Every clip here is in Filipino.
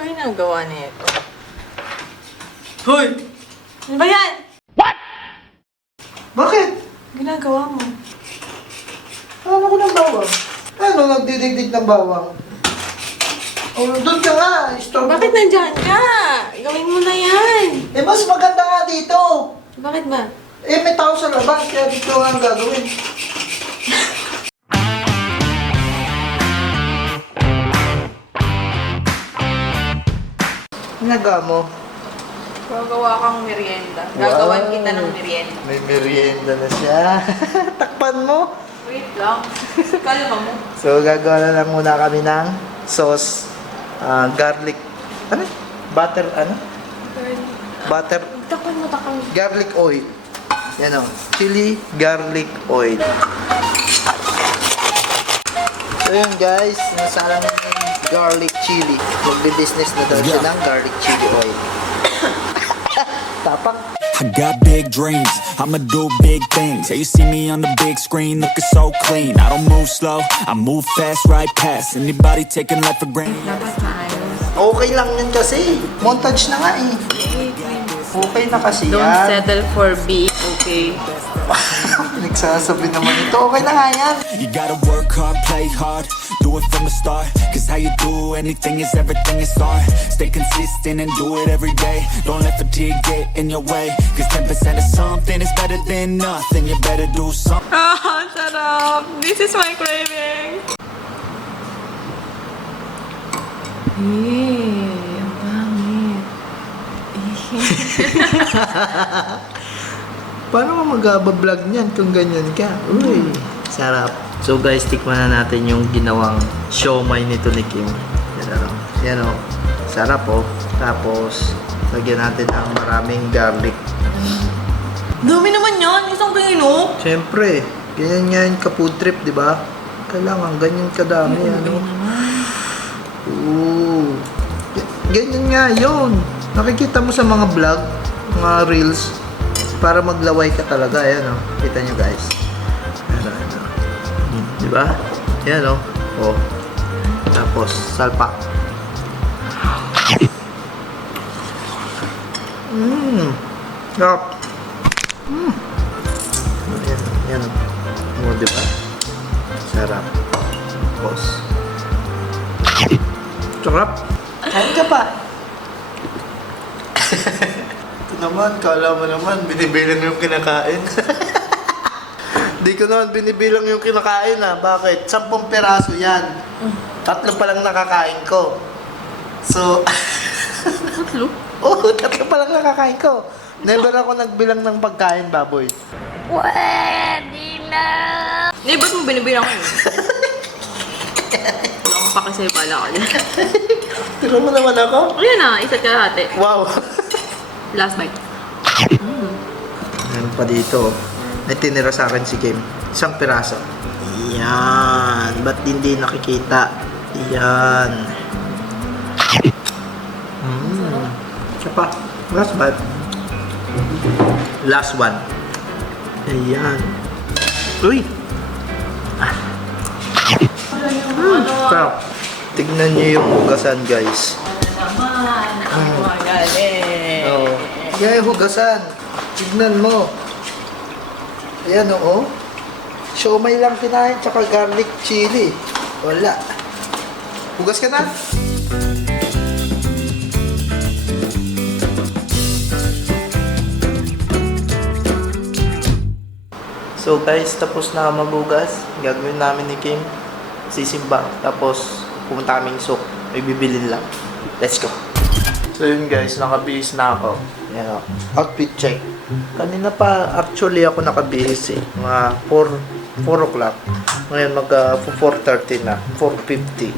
ba ginagawa nito? Hoy! Ano ba yan? Bakit? Ginagawa mo. Ano ko ng bawang? Ano, nagdidigdig ng bawang? Oh, doon ka nga. Store Bakit nandyan ka? Gawin mo na yan. Eh, mas maganda nga dito. Bakit ba? Eh, may tao sa labas, kaya dito nga ang gagawin. Naga mo? Gagawa kang merienda. Gagawan Wow. kita ng merienda. May merienda na siya. Takpan mo. Wait lang. Kalma mo. So, gagawa na lang muna kami ng sauce, ah, garlic, ano? Butter, ano? Butter, Takpan mo, takpan mo. garlic oil. Yan o. Chili garlic oil. So yun guys, nasalang garlic chili. Magbe-business na daw siya ng garlic chili oil. Tapang. I got big dreams, I'ma do big things. Yeah, you see me on the big screen looking so clean. I don't move slow, I move fast, right past anybody taking life for granted. Okay lang yan kasi. Montage na nga eh. Okay na kasi Don't yan. settle for being okay. Nagsasabi naman ito. Okay na nga yan. You gotta work hard, play hard, do it from the start. Cause how you do anything is everything is art. Stay consistent and do it every day. Don't let fatigue get in your way. Cause 10% of something is better than nothing. You better do something. Ah, sarap! This is my craving! Pangit. Paano ka mag-vlog niyan kung ganyan ka? Uy, sarap. So guys, tikman na natin yung ginawang siomay nito ni Kim. Yan o. Yan o. Sarap o. Tapos, lagyan natin ng maraming garlic. Dami naman yan! Isang kilo! Siyempre, ganyan nga yung ka-food trip, di ba? Kailangan ganyan kadami, ano? Oo. Ganyan nga yun. Nakikita mo sa mga vlog, mga reels, para maglaway ka talaga. Ayan o. Kita nyo guys. Ayan o. Ayan o. Hmm, Di ba? Ayan o. O. Tapos, salpak. Mmm. Sarap. Mmm. Ayan, ayan. O, di ba? Sarap. Tapos. Sarap. Kain ka pa. Ito naman, kala mo naman, binibilang yung kinakain. Di ko naman binibilang yung kinakain ah. Bakit? Sampung peraso yan. Tatlo pa lang nakakain ko. So, Tatlo? oh, tatlo pa lang nakakain ko. Never ako nagbilang ng pagkain, baboy. Hindi, ba't mo binibilang ko yun? Wala akong pakisay pala ka. Tira mo naman ako? Ayan na, isa't kalahati. Wow. Last bite. Meron pa dito. May tinira sa akin si Kim. Isang piraso. Yan. Ba't hindi nakikita? Yan. Mm. Isa pa. Last bite. Last one. Ayan. Uy! Ano? Sarap. Tignan niyo yung hugasan, guys. Yan yung hugasan. Tignan mo. Ayan, oo. Siomay lang kinain, tsaka garlic chili. Wala. Hugas ka na? So guys, tapos na maghugas. Gagawin namin ni Kim. Sisimba. Tapos pumunta kaming souk. May bibilin lang. Let's go. So yun guys, nakabihis na ako. Yan o. Outfit check. Kanina pa actually ako nakabihis eh. Mga 4, 4 o'clock. Ngayon mag uh, 4.30 na. 4.50.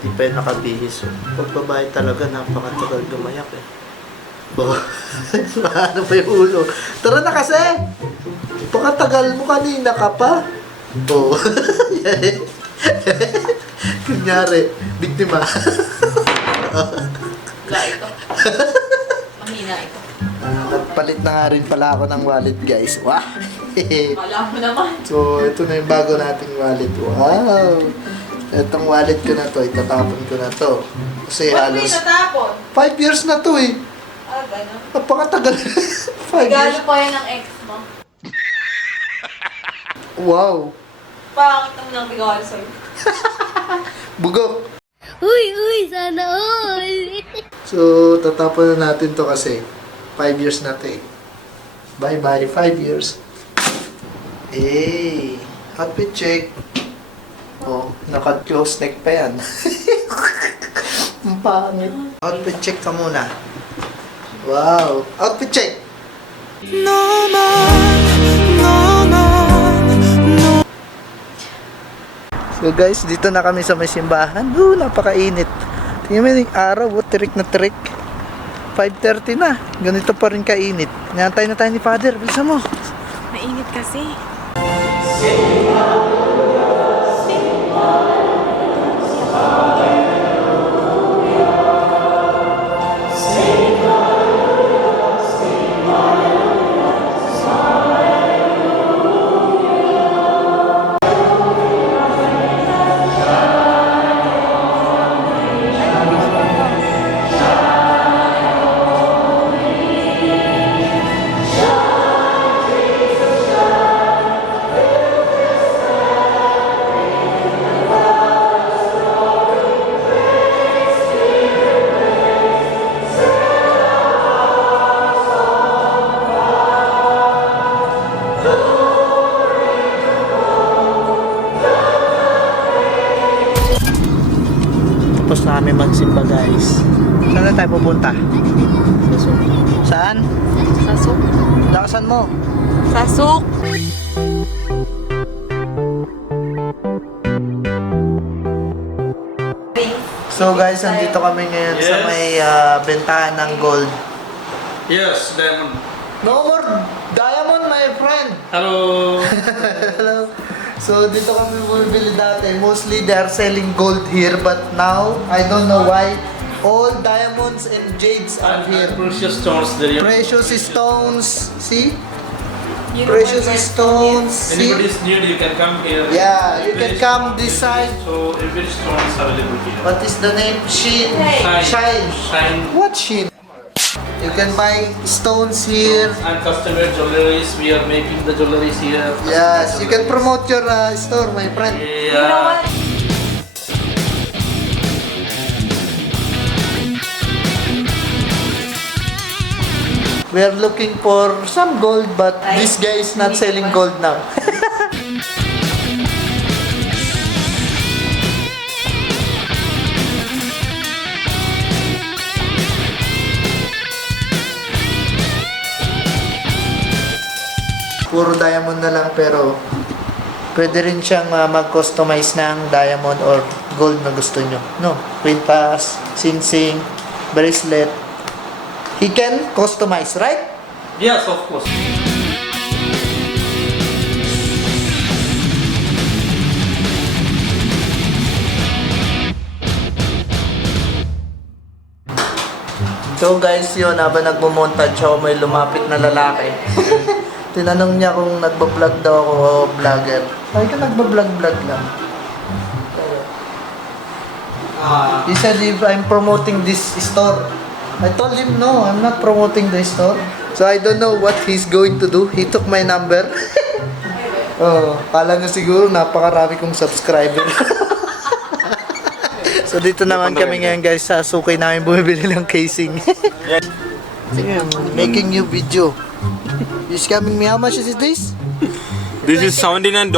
Di pa yun nakabihis. Oh. Pag babae talaga, napakatagal gumayak eh. Oh, paano pa yung ulo? Tara na kasi! Pakatagal mo kanina ka pa. Oh. Kunyari, biktima. Wala ito. Mahina ito. Nagpalit na nga rin pala ako ng wallet, guys. Wow! Kala mo naman. so, ito na yung bago nating wallet. Wow! Itong wallet ko na to, itatapon ko na to. Kasi Ba't may halos natapon? 5 years na to eh. Ah, gano'n. Napakatagal. 5 years. Regalo pa yan ng ex mo. Wow. Naman ang regalo sa'yo. Bugok. Uy, uy, sana all. So, tatapon na natin to kasi 5 years na to eh. Bye-bye, 5 years. Eh, outfit check. Oh, naka-close neck pa yan. Ang pangit. Outfit check ka muna. Wow. Outfit check. So guys, dito na kami sa may simbahan. Oo, napakainit. Tingnan mo yung araw, oh, tirik na tirik. 5.30 na. Ganito pa rin kainit. Nantay na tayo ni Father. Bilisan mo. Mainit kasi. Tapos na kami magsimba guys. Saan na tayo pupunta? Saan? Sasok. Lakasan mo. Sasok. So guys, andito kami ngayon sa Yes. may ah, bentahan ng gold. Yes, diamond. No more diamond, my friend. Hello. Hello. So dito kami bumibili dati. Mostly they are selling gold here, but now I don't know why all diamonds and jades are and, here. and precious stones there. Precious stones, see? You know Precious stones, see? Anybody is need, you can come here. Yeah, you can Every- come this side. So every stone is available here. What is the name? Sheen. Shine. Shine. Shine What sheen? You can buy stones here. and custom-made jewelries. We are making the jewelries here. Yes, you can promote your uh, store, my friend. You know Yeah. what? We are looking for some gold, but this guy is not selling gold now. Puro diamond na lang pero pwede rin siyang uh, mag-customize ng diamond or gold na gusto nyo. No, quintas, sing-sing, bracelet. He can customize, right? Yes, of course. So guys, yun, habang nagmumontage ako, may lumapit na lalaki. Tinanong niya kung nagbablog daw ako o vlogger. Sabi ka nagbablog-vlog lang. He said if I'm promoting this store. I told him no, I'm not promoting the store. So I don't know what he's going to do. He took my number. oh, kala niya siguro napakarami kong subscriber. so dito naman kami ngayon guys sa sukay namin bumibili ng casing. Sige, making new video. He's coming me, how much is this? This is $79.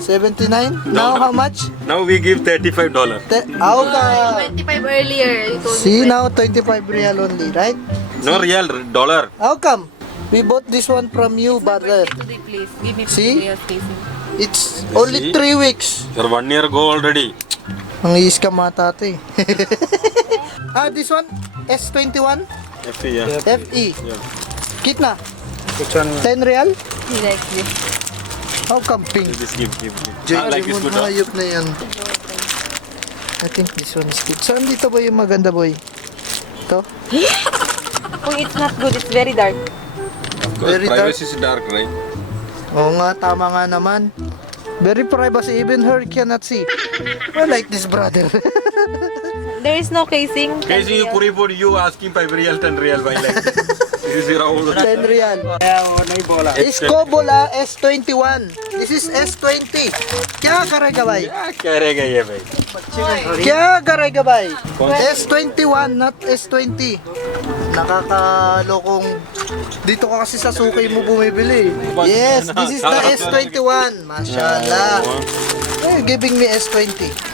79? Now how much? Now we give $35. Te- how ka? 25 earlier. See now 25 real only, right? No real dollar. How come? We bought this one from you, brother. Today, please. Give me See? Yes, facing. It's only See? 3 weeks. Your one year go already. Ang iiskam mata ate. ah, this one? S21? FE, yeah. FE. Yeah. Kitna? 10 real? He likes this. How come pink? This give, give, give. Jay, Ah, like this good. hayop na yan. I think this one is good. Saan dito ba yung maganda boy? Ito? Kung it's not good, it's very dark. Of course, Very dark. privacy is dark, right? Oo nga, tama nga naman. Very privacy, even her cannot see. I like this brother. there is no casing. Casing you kuripod, you asking by real ten real by like. Sisira ko ulit. 10 riyan. Isko bola S21. This is S20. Kya karega bhai? Kya karega ye bhai? Kya karega bhai? S21 not S20. Nakakalokong dito ka kasi sa suki mo bumibili. Yes, this is the S21. Mashallah. Hey, eh, giving me S20.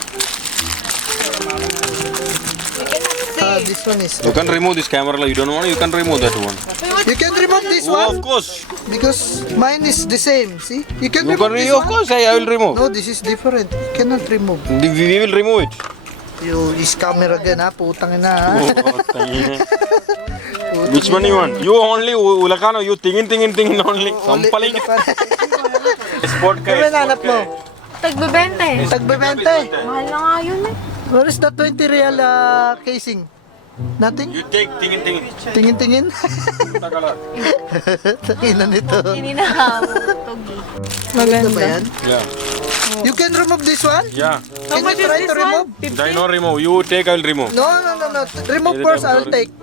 Ah, this one is. You can remove this camera. You don't want. You can remove that one. You can remove this Oh, of one course. because mine is the same. See? You can You remove can this remove. Of one. course, I, I will remove. No, this is different. You cannot remove. We we will remove it. You is camera again ha, putang ina ha. Which one you want? You only ulakano. You tingin tingin tingin only. Sampaling. Sport ka. Ano nanap mo? Tagbebente. Tagbebente. Mahal na nga yun eh. Where is the 20 real uh, casing? Nothing? You take tingin tingin. Tingin-tingin. Takinan nito. Hininahamog. Maganda ba yan? Yeah. You can remove this one? Yeah. Can you try to remove? I no remove. You take. I will remove. No, no, no, no. Remove first, I'll take.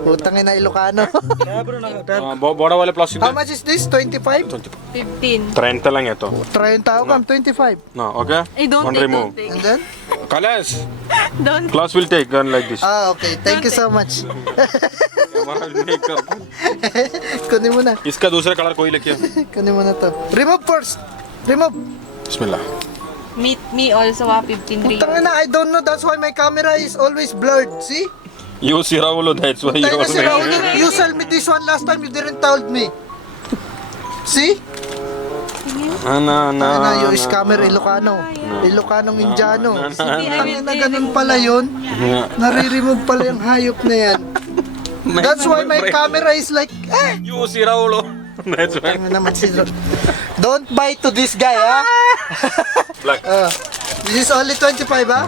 Putang ina Ilocano. Uh, bo- bora wale plastic. How much is this? 25? 15. 30 lang ito. 30 ako, ma'am. 25. No, okay? Eh, don't One take, remove. don't take. And then? Kalas. Don't. Class will take gun like this. Ah, okay. Thank you so much. Camera will make कर Kunin mo na. इसका दूसरा कलर कोई लेके Kunin mo na to. Remove first. Remove. Bismillah Meet me also ah, 15 real. Putang ina, I don't know. That's why my camera is always blurred. See? You Siraulo, that's why you Tayo na si Raul. are You sell me this one last time. You didn't told me. See? Na na na. Ano na, yung scammer Ilocano. Ilocanong Indiano. Putang ina, ganun pala yun. Nare-remove pala yung hayop na yan. That's why my camera is like, eh! You Siraulo. That's why. Ano naman si Lord. Don't buy to this guy, ha? Black. Ah, this is only 25, ha?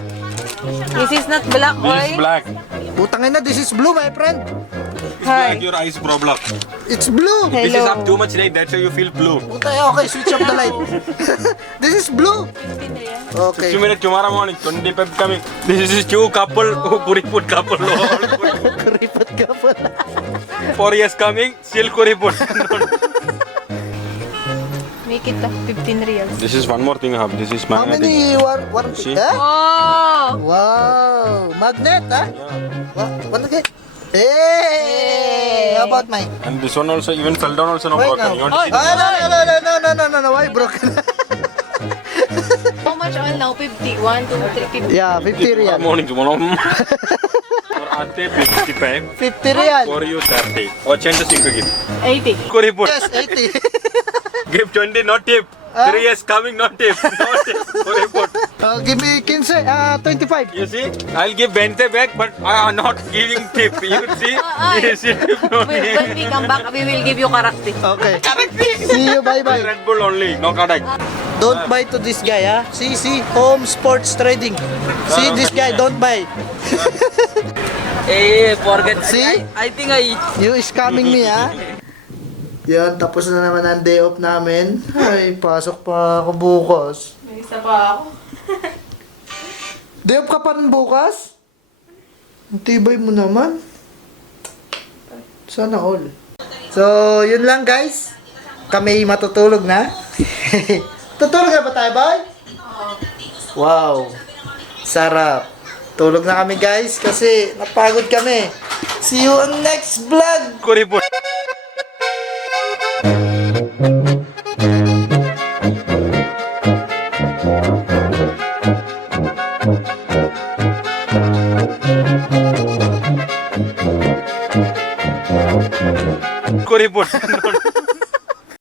This is not black, This boy. is black. Putang ina, this is blue, my friend. Black your eyes problem. It's blue. This is Hello. up too much light. That's why you feel blue. Puta, okay, switch off the light. this is blue. Okay. Two minutes tomorrow morning. Twenty pep coming. This is two couple. Oh, Kuriput couple. Kuripot ka pala. Four years coming. Still Kuriput. Make it ah, 15 reals. This is one more thing, Hub. This is How magnetic. many war warranty? See? Ha? Oh! Wow! Magnet, ha? Wa What again? Hey! How about mine? And this one also, even fell down also no Wait broken. You want to see? Ah, no, no, no, no, no, no, no, no, why broken? How much all now? 50? 1, 2, 3, 50. yeah, 50 Tomorrow real. morning, tomorrow. और आते 55 50 real. for you 30 और change the single gift 80. Kuriput Yes, 80. give 20 not tip Ah? 3 years coming not tip not tip Kuriput Uh, give me 15, uh, 25. you see I'll give Bente back but I am not giving tip you see you see When, when we come back, we will give you karakti. Okay. See you, bye-bye. Red Bull only no kadak Don't buy to this guy, ha? See, see, home sports trading. See this guy, don't buy. Eh, forget. See? I think I... You is coming me, ha? Yan, tapos na naman ang day off namin. Ay, pasok pa ako bukas. May isa pa ako. Day off ka pa rin bukas? Ang tibay mo naman. Sana all. So, yun lang guys. Kami matutulog na. Tutulog na ba tayo, boy? Wow. Sarap. Tulog na kami guys kasi napagod kami. See you on next vlog. Kuriput போட்டு